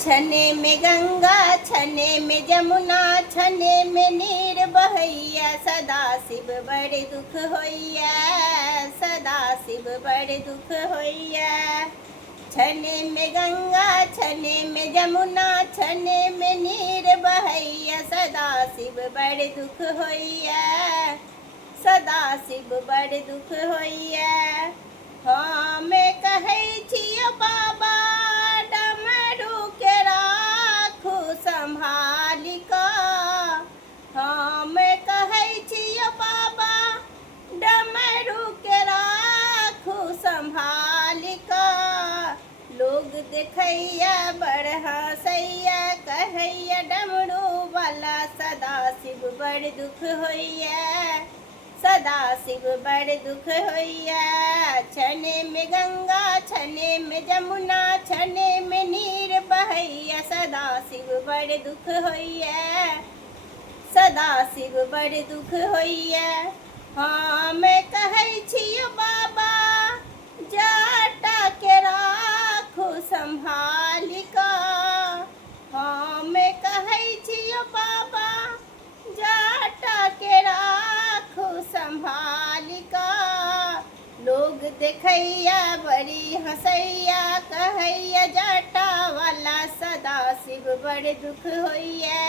छने में गंगा छने में जमुना छने में नीर बहैया सदा शिव बड़े दुख होइया सदा शिव बड़े दुख होइया। छने में गंगा छने में जमुना छने में नीर बहैया सदा शिव बड़े दुख होइया सदा शिव बड़े दुख होइया। हमें कहै छियो बाबा डमरू के राखू संभाली कऽ। हमें कहै छियो बाबा डमरू के राखू संभाली कऽ। लोग देखैया बड़ हँसैया कहैया डमरू वाला सदा शिव बड़ दुख होइया सदा शिव बड़ दुख होइया। छने में गंगा छने में जमुना छने में नीर बहैया सदा शिव बड़ दुख होइया सदा शिव बड़ दुख होइया। हमें कहै छियो बाबा जटा के राखू संभाली कऽ। हमें कहै छियो बाबा जटा के राखू संभाली कऽ। लोग देखैया बड़ी हँसैया कहैया जटा वाला सदा शिव बड़ दुख होइया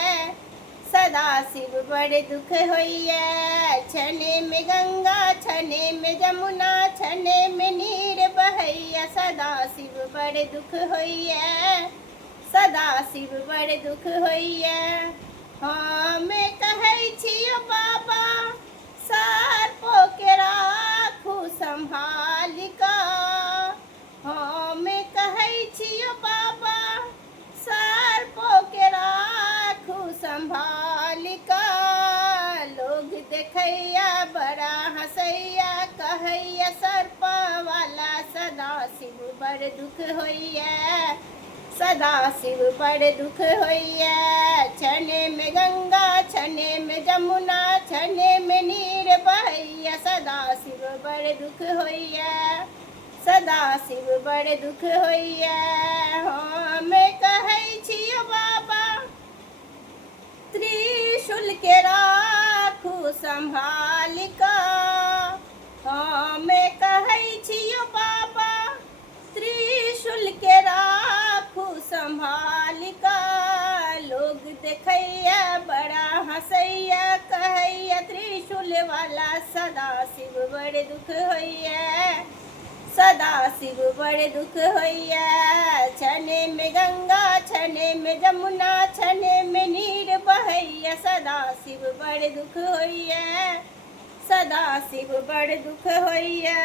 सदा शिव बड़ दुख होइया। छने में गंगा छने में जमुना छने में नीर बहैया सदा शिव बड़ दुख होइया सदा शिव बड़ दुख होइया। हमें कहै छियो बाबा सर्पों के राखू संभाली कऽ। हमें कहै छियो बाबा सर्पों के राखू संभाली कऽ। लोग देखैया बड़ा हँसैया कहैया सर्प वाला सदा शिव बड़ दुख होइया सदा शिव बड़ दुख होइया। छने में गंगा छने में जमुना छने में नीर बहैया सदा शिव बड़ दुख होइया सदा शिव बड़ दुख होइया। हमें कहै छियो बाबा त्रिशूल के राखू संभाली कऽ। हमें कहै छियो बाबा त्रिशूल के राखू संभाली कऽ। लोग देखैया बड़ा हँसैया कहैया त्रिशूल वाला सदा शिव बड़ दुख होइया सदा शिव बड़ दुख होइया। छने में गंगा छने में जमुना छने में नीर बहैया सदा शिव बड़ दुख होइया सदा शिव बड़ दुख होइया।